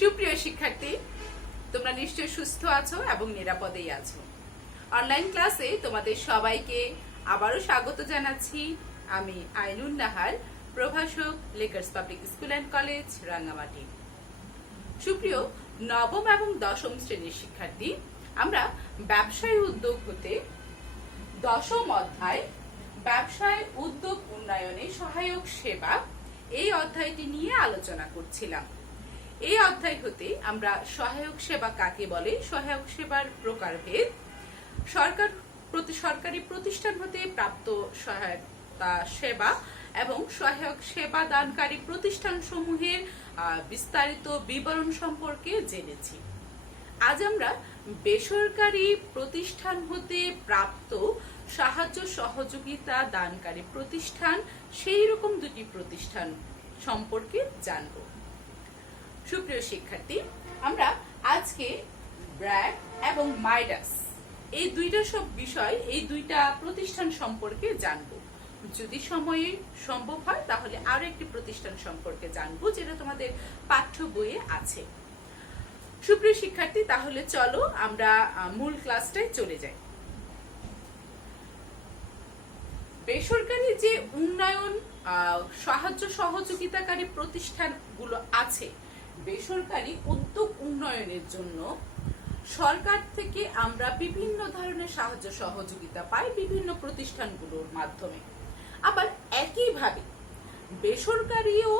সুপ্রিয় শিক্ষার্থী, তোমরা নিশ্চয়ই সুস্থ আছো এবং নিরাপদেই আছো। অনলাইন ক্লাসে তোমাদের সবাইকে আবারও স্বাগত জানাচ্ছি। আমি আইনুন নাহার, প্রভাষক, Lakers public school and college, Rangamati. সুপ্রিয় নবম এবং দশম শ্রেণীর শিক্ষার্থী, আমরা ব্যবসায় উদ্যোগ হতে দশম অধ্যায় ব্যবসায় উদ্যোগ উন্নয়নে সহায়ক সেবা এই অধ্যায়টি নিয়ে আলোচনা করছিলাম। এই অধ্যায় হতে আমরা সহায়ক সেবা কাকে বলে, সহায়ক সেবার প্রকারভেদ, সরকারি প্রতিষ্ঠান হতে প্রাপ্ত সহায়তা সেবা এবং সহায়ক সেবা দানকারী প্রতিষ্ঠান সমূহের বিস্তারিত বিবরণ সম্পর্কে জেনেছি। আজ আমরা বেসরকারি প্রতিষ্ঠান হতে প্রাপ্ত সাহায্য সহযোগিতা দানকারী প্রতিষ্ঠান, সেই রকম দুটি প্রতিষ্ঠান সম্পর্কে জানব। সুপ্রিয় শিক্ষার্থী, আমরা আজকে ব্র্যাক এবং মাইডাস এই দুইটা প্রতিষ্ঠান সম্পর্কে জানব। যদি সময়ে সম্ভব হয় তাহলে আরো একটি প্রতিষ্ঠান সম্পর্কে জানবো, যেটা তোমাদের পাঠ্য বইয়ে আছে। সুপ্রিয় শিক্ষার্থী, তাহলে চলো আমরা মূল ক্লাসটায় চলে যাই। বেসরকারি যে উন্নয়ন সাহায্য সহযোগিতাকারী প্রতিষ্ঠানগুলো আছে, বেসরকারি উদ্যোগ উন্নয়নের জন্য সরকার থেকে আমরা বিভিন্ন ধরনের সাহায্য সহযোগিতা পাই বিভিন্ন প্রতিষ্ঠানগুলোর মাধ্যমে। আবার একইভাবে বেসরকারিও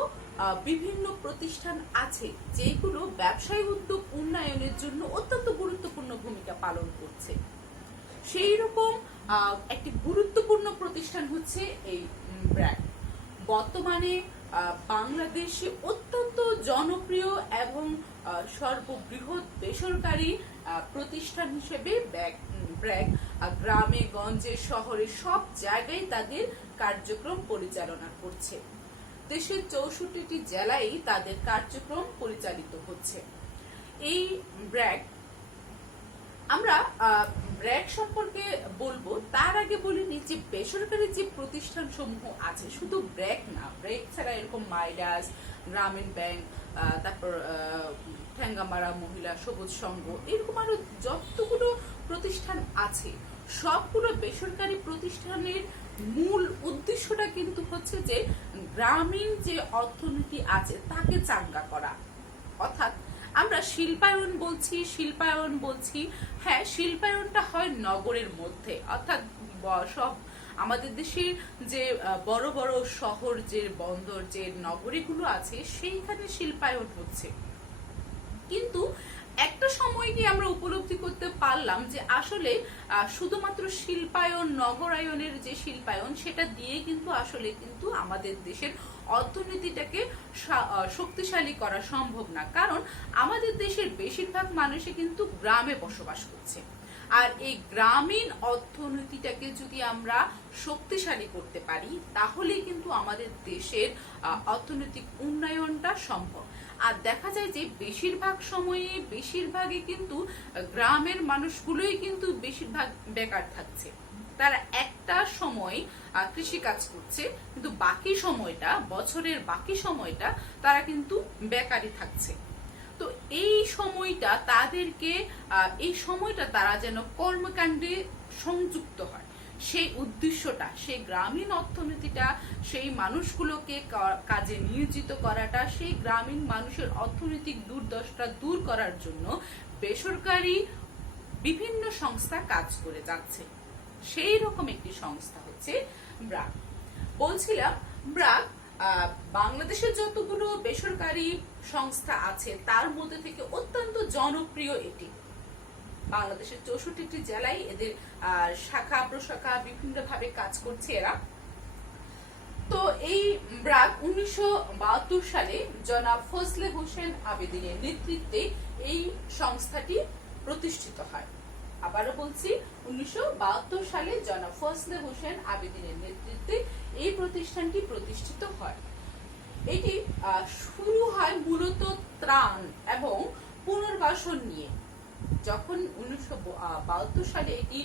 বিভিন্ন প্রতিষ্ঠান আছে যেগুলো ব্যবসায়ী উদ্যোগ উন্নয়নের জন্য অত্যন্ত গুরুত্বপূর্ণ ভূমিকা পালন করছে। সেই রকম একটি গুরুত্বপূর্ণ প্রতিষ্ঠান হচ্ছে এই ব্র্যাক। বর্তমানে বাংলাদেশে অত্যন্ত জনপ্রিয় এবং সর্ববৃহৎ বেসরকারি প্রতিষ্ঠান হিসেবে ব্র্যাক গ্রামে গঞ্জে শহরে সব জায়গায় তাদের কার্যক্রম পরিচালনা করছে। দেশের 64টি জেলায় তাদের কার্যক্রম পরিচালিত হচ্ছে। এই ব্র্যাক, আমরা ব্র্যাক সম্পর্কে বলবো, তার আগে বলিনি যে বেসরকারি যে প্রতিষ্ঠান সমূহ আছে, শুধু ব্র্যাক না, ব্র্যাক ছাড়া এরকম মাইডাস, গ্রামীণ ব্যাংক, তারপর ঠ্যাঙ্গামারা মহিলা সবুজ সংঘ, এরকম আরো যতগুলো প্রতিষ্ঠান আছে, সবগুলো বেসরকারি প্রতিষ্ঠানের মূল উদ্দেশ্যটা কিন্তু হচ্ছে যে গ্রামীণ যে অর্থনীতি আছে তাকে চাঙ্গা করা। অর্থাৎ আমরা শিল্পায়ন বলছি, হ্যাঁ, শিল্পায়নটা হয় নগরের মধ্যে, অর্থাৎ সব আমাদের দেশের যে বড় বড় শহর, যে বন্দর, যে নগরীগুলো আছে, সেইখানে শিল্পায়ন হচ্ছে। কিন্তু একটা সময় গিয়ে আমরা উপলব্ধি করতে পারলাম যে আসলে শুধুমাত্র শিল্পায়ন, নগরায়নের যে শিল্পায়ন, সেটা দিয়ে কিন্তু আসলে আমাদের দেশের অর্থনীতিটাকে শক্তিশালী করা সম্ভব না। কারণ আমাদের দেশের বেশিরভাগ মানুষই কিন্তু গ্রামে বসবাস করছে। আর এই গ্রামীণ অর্থনীতিটাকে যদি আমরা শক্তিশালী করতে পারি, তাহলেই কিন্তু আমাদের দেশের অর্থনৈতিক উন্নয়নটা সম্ভব। আর দেখা যায় যে বেশিরভাগই কিন্তু গ্রামের মানুষগুলোই কিন্তু বেশিরভাগ বেকার থাকছে। তারা একটা সময় কৃষিকাজ করছে, কিন্তু বাকি সময়টা, বছরের বাকি সময়টা তারা কিন্তু বেকারই থাকছে। তো এই সময়টা তারা যেন কর্মকাণ্ডে সংযুক্ত হয়, সেই উদ্দেশ্যটা, সেই গ্রামীণ অর্থনীতিটা, সেই মানুষগুলোকে কাজে নিয়োজিত করাটা, সেই গ্রামীণ মানুষের অর্থনৈতিক দুর্দশা দূর করার জন্য বেসরকারি বিভিন্ন সংস্থা কাজ করে যাচ্ছে। সেই রকম একটি সংস্থা হচ্ছে ব্র্যাক। বলছিলাম, ব্র্যাক বাংলাদেশের যতগুলো বেসরকারি সংস্থা আছে তার মধ্যে থেকে অত্যন্ত জনপ্রিয় এটি। বাংলাদেশের 64টি জেলায় এদের শাখা প্রশাখা বিভিন্ন ভাবে কাজ করছে এরা। তো এই ব্র্যাক 1972 সালে জনাব ফজলে হোসেন আবেদিনের নেতৃত্বে এই সংস্থাটি প্রতিষ্ঠিত হয়। আবারও বলছি, 1972 সালে জনাব ফজলে হোসেন আবেদিনের নেতৃত্বে এই প্রতিষ্ঠানটি প্রতিষ্ঠিত হয়। এটি শুরু হয় মূলত ত্রাণ এবং পুনর্বাসন নিয়ে। যখন 1972 সালে এটি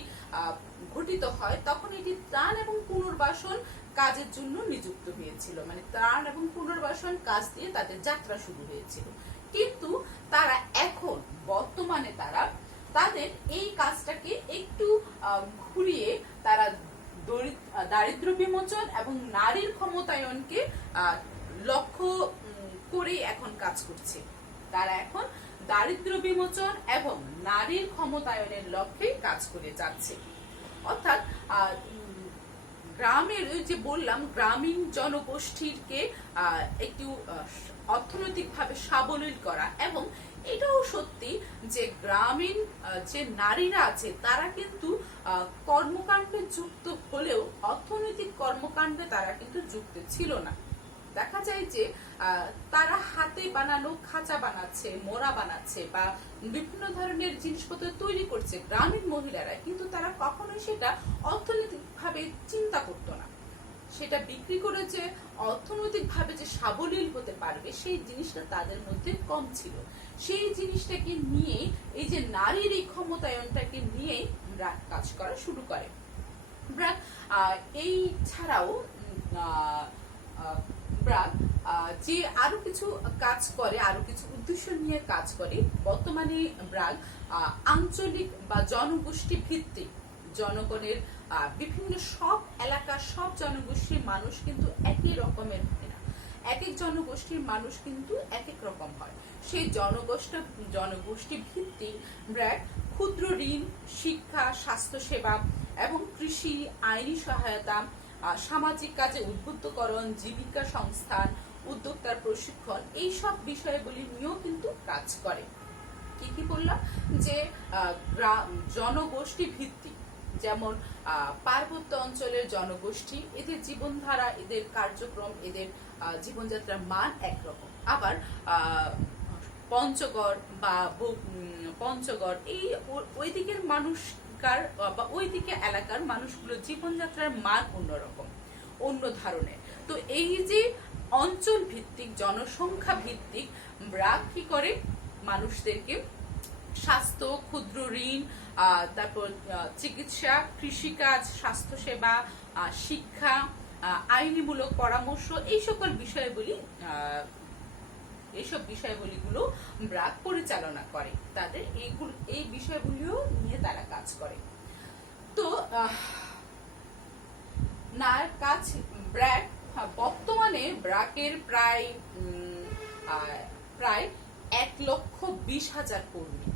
ঘটিত হয়, তখন এটি ত্রাণ এবং পুনর্বাসন কাজের জন্য নিযুক্ত হয়েছিল, মানে ত্রাণ এবং পুনর্বাসন কাজ দিয়ে তাদের যাত্রা শুরু হয়েছিল। কিন্তু তারা এখন বর্তমানে তাদের এই কাজটাকে একটু ঘুরিয়ে তারা দারিদ্র বিমোচন এবং নারীর ক্ষমতায়নকে লক্ষ্য করে এখন কাজ করছে। তারা এখন দারিদ্র বিমোচন এবং নারীর ক্ষমতায়নের লক্ষ্যে কাজ করে যাচ্ছে। অর্থাৎ গ্রামের, ওই যে বললাম, গ্রামীণ জনগোষ্ঠীকে একটু অর্থনৈতিকভাবে সাবলীল করা, এবং এটাও সত্যি যে গ্রামীণ যে নারীরা আছে তারা কিন্তু কর্মকাণ্ডে যুক্ত হলেও অর্থনৈতিক কর্মকাণ্ডে তারা কিন্তু যুক্ত ছিল না। দেখা যায় যে তারা হাতে বানানো খাঁচা বানাচ্ছে, মোড়া বানাচ্ছে বা বিভিন্ন ধরনের জিনিসপত্র তৈরি করছে গ্রামীণ মহিলারা, কিন্তু তারা কখনোই সেটা অর্থনৈতিকভাবে চিন্তা করতো না। সেটা বিক্রি করে যে অর্থনৈতিকভাবে যে সাবলীল হতে পারবে সেই জিনিসটা তাদের মধ্যে কম ছিল। সেই জিনিসটাকে নিয়ে, এই যে নারীর এই ক্ষমতায়নটাকে নিয়ে ব্র্যাক কাজ করা শুরু করে। ব্র্যাক এই ছাড়াও ব্র্যাক যে আরো কিছু কাজ করে, আরো কিছু উদ্দেশ্য নিয়ে কাজ করে। বর্তমানে ব্র্যাক আঞ্চলিক বা জনগোষ্ঠী ভিত্তিক জনগণের বিভিন্ন সব এলাকার সব জনগোষ্ঠীর মানুষ কিন্তু একই রকমের হয় না, এক এক জনগোষ্ঠীর মানুষ কিন্তু এক এক রকম হয়। সেই জনগোষ্ঠী ভিত্তিক ব্র্যাক ক্ষুদ্র ঋণ, শিক্ষা, স্বাস্থ্যসেবা এবং কৃষি, আইনি সহায়তা, সামাজিক কাজে উদ্বুদ্ধকরণ, জীবিকা সংস্থান, উদ্যোক্তার প্রশিক্ষণ, এইসব বিষয়গুলি নিয়েও কিন্তু কাজ করে। কি কি বললাম? যে জনগোষ্ঠী ভিত্তিক, যেমন পার্বত্য অঞ্চলের জনগোষ্ঠী, এদের জীবনধারা, এদের কার্যক্রম, এদের জীবনযাত্রার মান একরকম। আবার পঞ্চগড় এই ওই দিকের মানুষকার বা ওই দিকে এলাকার মানুষগুলো জীবনযাত্রার মান অন্যরকম, অন্য ধরনের। তো এই যে অঞ্চল ভিত্তিক, জনসংখ্যা ভিত্তিক ব্র্যাক কি করে? মানুষদেরকে স্বাস্থ্য, ক্ষুদ্র ঋণ, তারপর চিকিৎসা, কৃষিকাজ, স্বাস্থ্যসেবা, শিক্ষা, আইনিমূলক পরামর্শ, এই বিষয়গুলো ব্র্যাক পরিচালনা করে। তাদের এই বিষয়গুলিও নিয়ে তারা কাজ করে। তো ব্র্যাক বর্তমানে ব্র্যাকের প্রায় 1,20,000 কর্মী।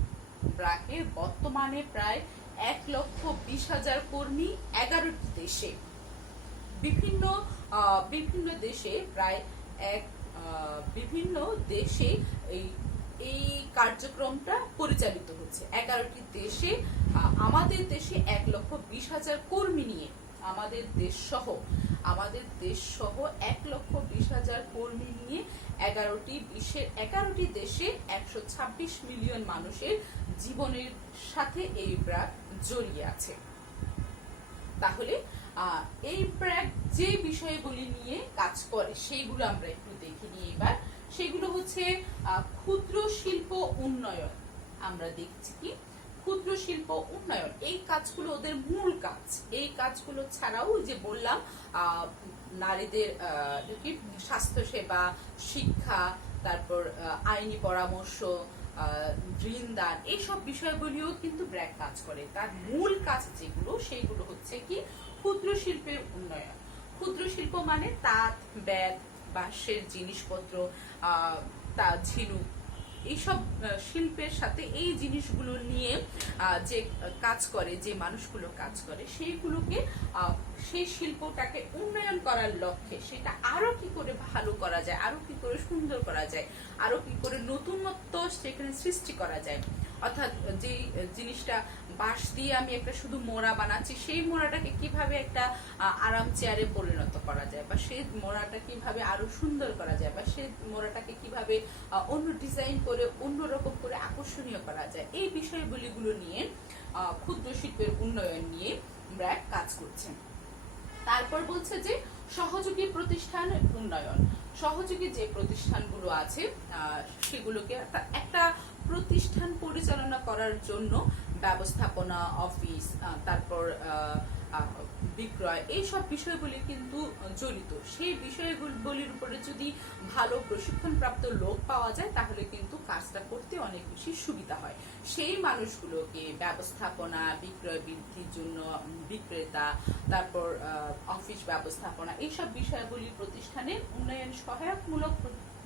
ব্র্যাকের বর্তমানে প্রায় 1,20,000 কর্মী 11টি দেশে, বিভিন্ন দেশে প্রায় বিভিন্ন দেশে এই কার্যক্রমটা পরিচালিত হচ্ছে। 11টি দেশে, আমাদের দেশে 1,20,000 কর্মী নিয়ে, আমাদের দেশ সহ 1,20,000 কর্মী নিয়ে 11টি দেশে 126 মিলিয়ন মানুষের জীবনের সাথে এই ব্র্যাক জড়িয়ে আছে। তাহলে এই ব্র্যাক যে বিষয়গুলি নিয়ে কাজ করে সেইগুলো আমরা একটু দেখে নিই এবার। সেগুলো হচ্ছে ক্ষুদ্র শিল্প উন্নয়ন। আমরা দেখছি কি ক্ষুদ্র শিল্প উন্নয়ন, এই কাজগুলো ওদের মূল কাজ। এই কাজগুলো ছাড়াও যে বললাম নারীদের স্বাস্থ্যসেবা, শিক্ষা, তারপর আইনি পরামর্শ, ঋণ দান, এইসব বিষয়গুলিও কিন্তু ব্র্যাক কাজ করে। তার মূল কাজ যেগুলো, সেইগুলো হচ্ছে কি ক্ষুদ্র শিল্পের উন্নয়ন। ক্ষুদ্র শিল্প মানে তাঁত, বেত, বাঁশের জিনিসপত্র, ঝিনুক, এইসব শিল্পের সাথে এই জিনিসগুলো নিয়ে যে কাজ করে, যে মানুষগুলো কাজ করে, সেইগুলোকে সেই শিল্পটাকে উন্নয়ন করার লক্ষ্যে সেটা আরো কি করে ভালো করা যায়, আরো কি করে সুন্দর করা যায়, আরো কি করে নতুনত্ব সেখানে সৃষ্টি করা যায়। অর্থাৎ যে জিনিসটা বাঁশ দিয়ে আমি একটা শুধু মোড়া বানাচ্ছি, সেই মোড়াটাকে কিভাবে একটা আরাম চেয়ারে পরিণত করা যায়, বা সেই মোড়াটা কিভাবে আরো সুন্দর করা যায়, বা সেই মোড়াটাকে কিভাবে অন্য ডিজাইন করে অন্যরকম করে আকর্ষণীয় করা যায়, এই বিষয়গুলো নিয়ে ক্ষুদ্র শিল্পের উন্নয়ন নিয়ে ব্র্যাক কাজ করছে। তারপর বলছে যে সহযোগী প্রতিষ্ঠান উন্নয়ন। সহযোগী যে প্রতিষ্ঠানগুলো আছে সেগুলোকে একটা প্রতিষ্ঠান পরিচালনা করার জন্য ব্যবস্থাপনা, অফিস, তারপর বিক্রয়, এইসব বিষয়গুলি কিন্তু জড়িত। সেই বিষয়গুলির উপরে যদি ভালো প্রশিক্ষণপ্রাপ্ত লোক পাওয়া যায় তাহলে কিন্তু কাজটা করতে অনেক বেশি সুবিধা হয়। সেই মানুষগুলোকে ব্যবস্থাপনা, বিক্রয় বৃদ্ধির জন্য বিক্রেতা, তারপর অফিস ব্যবস্থাপনা, এইসব বিষয়গুলি প্রতিষ্ঠানের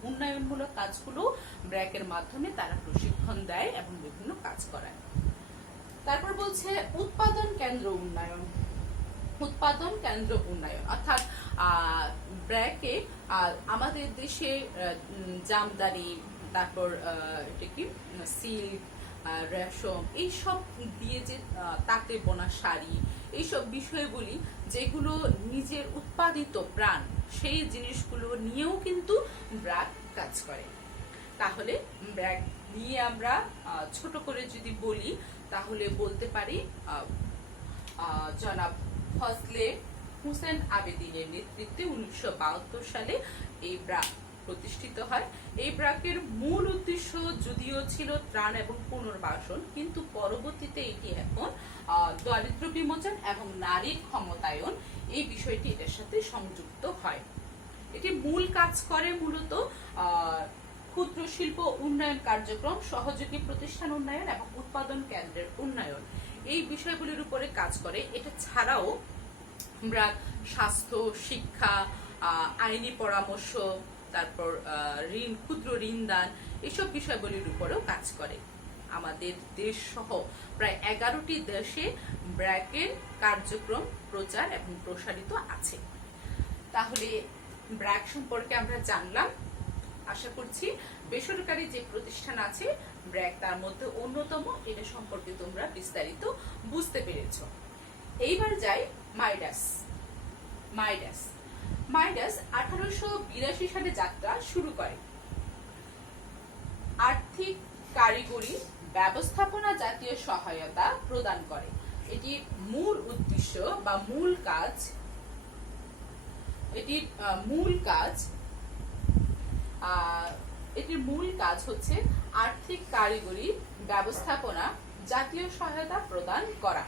উন্নয়নমূলক কাজগুলো ব্র্যাকের মাধ্যমে তারা প্রশিক্ষণ দেয় এবং বিভিন্ন কাজ করায়। তারপর বলছে উৎপাদন কেন্দ্র উন্নয়ন। উৎপাদন কেন্দ্র উন্নয়ন অর্থাৎ ব্র্যাকে আমাদের দেশে জামদানি, তারপর এটা কি সিল্ক, রেশম, এইসব দিয়ে যে তাঁতে বোনা শাড়ি, এইসব বিষয়গুলি যেগুলো নিজের উৎপাদিত প্রাণ, সেই জিনিসগুলো নিয়েও কিন্তু ব্র্যাক কাজ করে। তাহলে ব্র্যাক নিয়ে আমরা ছোট করে যদি বলি তাহলে বলতে পারি জনাব ফজলে হুসেন আবেদিনের নেতৃত্বে 1972 সালে এই ব্র্যাক প্রতিষ্ঠিত হয়। এই ব্র্যাকের মূল উদ্দেশ্য যদিও ছিল ত্রাণ এবং পুনর্বাসন, কিন্তু পরবর্তীতে এটি এখন দারিদ্র বিমোচন এবং নারীর ক্ষমতায়ন, এই বিষয়টি এটার সাথে সংযুক্ত হয়। এটি মূল কাজ করে মূলত ক্ষুদ্র শিল্প উন্নয়ন কার্যক্রম, সহযোগী প্রতিষ্ঠান উন্নয়ন এবং উৎপাদন কেন্দ্রের উন্নয়ন, এই বিষয়গুলির উপরে কাজ করে। এটা ছাড়াও আমরা স্বাস্থ্য, শিক্ষা, আইনি পরামর্শ, তারপর ক্ষুদ্র ঋণ দান, এইসব বিষয়গুলির উপরেও কাজ করে। আমাদের দেশ সহ প্রায় 11টি দেশে ব্র্যাকের কার্যক্রম প্রচার এবং প্রসারিত আছে। তাহলে ব্র্যাক সম্পর্কে আমরা জানলাম। আশা করছি বেসরকারি যে প্রতিষ্ঠান আছে ব্র্যাক তার মধ্যে অন্যতম, এটা সম্পর্কে তোমরা বিস্তারিত বুঝতে পেরেছ। এইবার যাই মাইডাস। মাইডাস 1882 সালে যাত্রা শুরু করে। আর্থিক, কারিগরি, ব্যবস্থাপনা জাতীয় সহায়তা প্রদান করে। এটির মূল উদ্দেশ্য বা মূল কাজ, এটির মূল কাজ হচ্ছে আর্থিক, কারিগরি, ব্যবস্থাপনা জাতীয় সহায়তা প্রদান করা।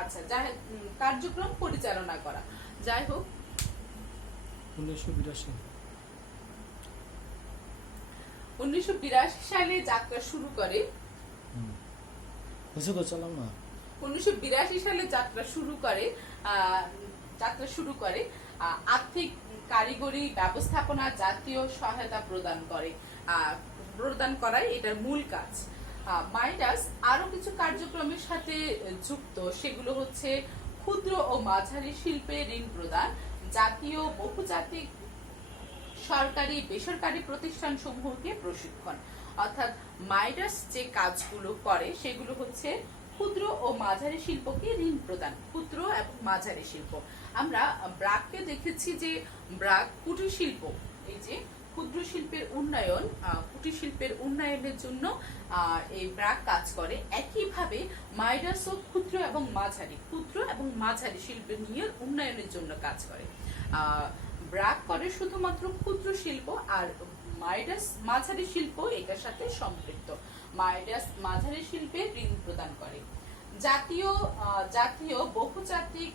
আচ্ছা, কার্যক্রম পরিচালনা করা। যাই হোক, 1982 সালে যাত্রা শুরু করে। 1982 সালে যাত্রা শুরু করে আর্থিক, কারিগরি, ব্যবস্থাপনা জাতীয় সহায়তা প্রদান করাই এটার মূল কাজ। মাইডাস আরো কিছু কার্যক্রমের সাথে যুক্ত, সেগুলো হচ্ছে ক্ষুদ্র ও মাঝারি শিল্পে ঋণ প্রদান, জাতীয় বহুজাতিক সরকারি বেসরকারি প্রতিষ্ঠান সমূহকে প্রশিক্ষণ। অর্থাৎ মাইডাস যে কাজগুলো করে সেগুলো হচ্ছে ক্ষুদ্র ও মাঝারি শিল্পকে ঋণ প্রদান। ক্ষুদ্র এবং মাঝারি শিল্প, আমরা ব্র্যাককে দেখেছি যে ব্র্যাক কুটির শিল্প, এই যে ক্ষুদ্র শিল্পের উন্নয়ন, কুটির শিল্পের উন্নয়নের জন্য এই ব্র্যাক কাজ করে। একইভাবে মাইডাসও ক্ষুদ্র এবং মাঝারি শিল্প নিয়ে উন্নয়নের জন্য কাজ করে। ব্র্যাক করে শুধুমাত্র ক্ষুদ্র শিল্প, আর মাইডাস মাঝারি শিল্প এটার সাথে সম্পৃক্ত। মাইডাস মাঝারি শিল্পে ঋণ প্রদান করে। জাতীয় বহুজাতিক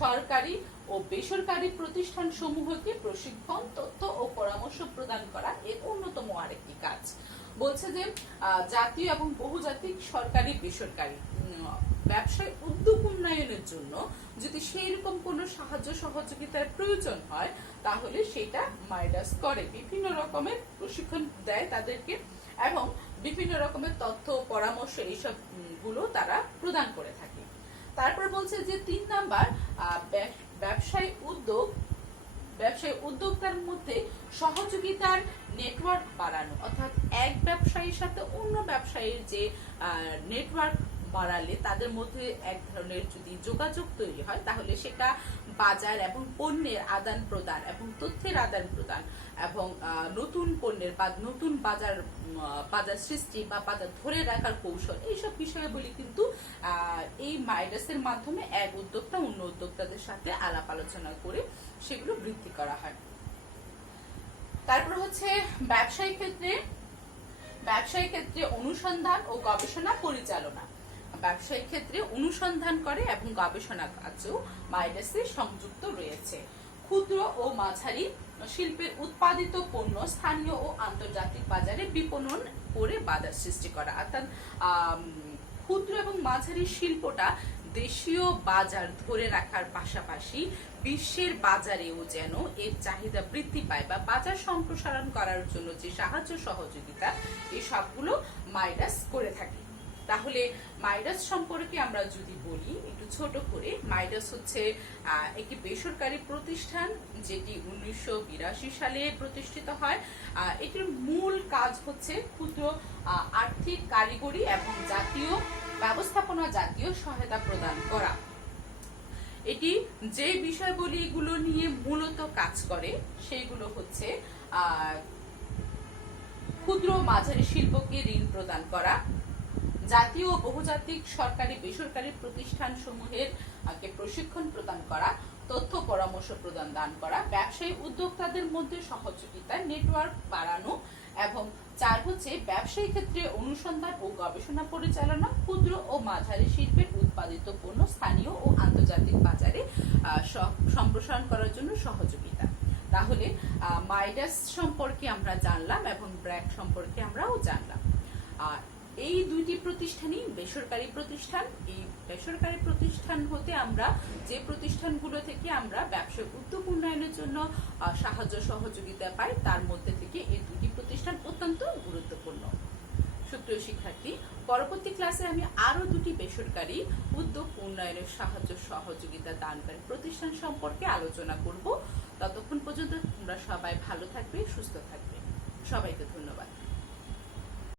সরকারি ও বেসরকারি প্রতিষ্ঠান সমূহকে প্রশিক্ষণ, তথ্য ও পরামর্শ প্রদান করা এর অন্যতম আরেকটি কাজ। বলছে যে জাতীয় এবং বহুজাতিক সরকারি বেসরকারি ব্যবসায় উদ্যোগ উন্নয়নের জন্য যদি সেই রকম কোনো সাহায্য সহযোগিতার প্রয়োজন হয় তাহলে সেটা মাইডাস করে। বিভিন্ন রকমের প্রশিক্ষণ দেয় তাদেরকে এবং বিভিন্ন রকমের তথ্য, পরামর্শ, এইসব গুলো তারা প্রদান করে থাকে। তারপর বলছে যে 3 নাম্বার, ব্যবসায়ী উদ্যোক্তার মধ্যে সহযোগিতার নেটওয়ার্ক বাড়ানো। অর্থাৎ এক ব্যবসায়ীর সাথে অন্য ব্যবসায়ীর যে নেটওয়ার্ক বাড়ালে তাদের মধ্যে এক ধরনের যদি যোগাযোগ তৈরি হয় তাহলে সেটা বাজার এবং পণ্যের আদান প্রদান এবং তথ্যের আদান প্রদান এবং নতুন পণ্যের বা নতুন বাজার সৃষ্টি বা বাজার ধরে রাখার কৌশল, এইসব বিষয়গুলি কিন্তু এই মাইডাসের মাধ্যমে এক উদ্যোক্তা অন্য উদ্যোক্তাদের সাথে আলাপ আলোচনা করে সেগুলো বৃদ্ধি করা হয়। তারপর হচ্ছে ব্যবসায়িক ক্ষেত্রে অনুসন্ধান ও গবেষণা পরিচালনা। ব্যবসায়িক ক্ষেত্রে অনুসন্ধান করে এবং গবেষণা কাজেও মাইডাসে সংযুক্ত রয়েছে। ক্ষুদ্র ও মাঝারি শিল্পের উৎপাদিত পণ্য স্থানীয় ও আন্তর্জাতিক বাজারে বিপণন করে বাজার সৃষ্টি করা, অর্থাৎ ক্ষুদ্র এবং মাঝারি শিল্পটা দেশীয় বাজার ধরে রাখার পাশাপাশি বিশ্বের বাজারেও যেন এর চাহিদা বৃদ্ধি পায় বা বাজার সম্প্রসারণ করার জন্য যে সাহায্য সহযোগিতা, এই সবগুলো মাইডাস করে থাকে। তাহলে মাইডাস সম্পর্কে আমরা যদি বলি একটু ছোট করে, মাইডাস হচ্ছে একটি বেসরকারি প্রতিষ্ঠান যেটি 1982 সালে প্রতিষ্ঠিত হয়। এটির মূল কাজ হচ্ছে ক্ষুদ্র আর্থিক, কারিগরি এবং জাতীয় ব্যবস্থাপনা জাতীয় সহায়তা প্রদান করা। এটি যে বিষয়গুলো নিয়ে মূলত কাজ করে সেগুলো হচ্ছে ক্ষুদ্র মাঝারি শিল্পকে ঋণ প্রদান করা, জাতীয় ও বহুজাতিক সরকারি বেসরকারি প্রতিষ্ঠান সমূহের প্রশিক্ষণ প্রদান করা, তথ্য পরামর্শ প্রদান দান করা, ব্যবসায়ী উদ্যোক্তাদের মধ্যে সহযোগিতা নেটওয়ার্ক বাড়ানো, এবং 4 হচ্ছে ব্যবসায়ী ক্ষেত্রে অনুসন্ধান ও গবেষণা পরিচালনা, ক্ষুদ্র ও মাঝারি শিল্পের উৎপাদিত পণ্য স্থানীয় ও আন্তর্জাতিক বাজারে সম্প্রসারণ করার জন্য সহযোগিতা। তাহলে মাইডাস সম্পর্কে আমরা জানলাম এবং ব্র্যাক সম্পর্কে আমরাও জানলাম। এই দুইটি প্রতিষ্ঠানই বেসরকারি প্রতিষ্ঠান। এই বেসরকারি প্রতিষ্ঠান হতে আমরা যে প্রতিষ্ঠানগুলো থেকে আমরা ব্যবসায়িক উদ্যোগ উন্নয়নের জন্য সাহায্য সহযোগিতা পাই, তার মধ্যে থেকে এই দুটি প্রতিষ্ঠান অত্যন্ত গুরুত্বপূর্ণ। সুপ্রিয় শিক্ষার্থী, পরবর্তী ক্লাসে আমি আরো দুটি বেসরকারি উদ্যোগ উন্নয়নের সাহায্য সহযোগিতা দানকারী প্রতিষ্ঠান সম্পর্কে আলোচনা করব। ততক্ষণ পর্যন্ত তোমরা সবাই ভালো থাকবে, সুস্থ থাকবে। সবাইকে ধন্যবাদ।